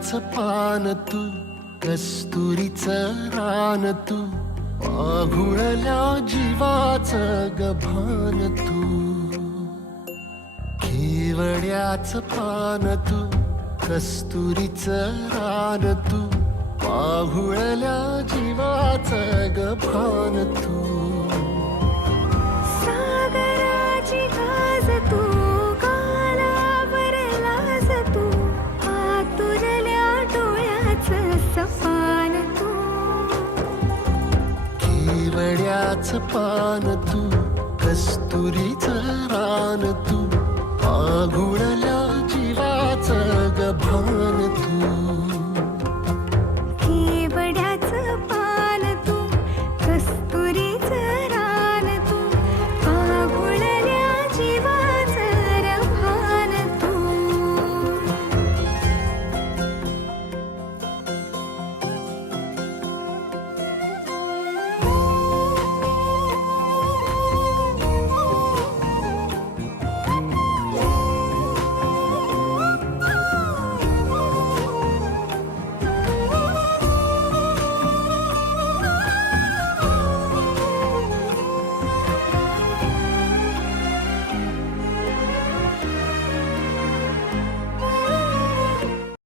केवड्याचं पान तू, कस्तुरीचं रान तू, पाघुळल्या जीवाचं गभान तू. केवड्याचं पान तू, कस्तुरीचं रान तू, पाघुळल्या जीवाचं गभान तू. सागराची गाज तू, गालावर लाज तू, आतुरल्या डोळ्याचं सपान तू. केवड्याचं पान तू, कस्तुरीचं रान तू, पाघुळल्या जीवाचं गभान तू.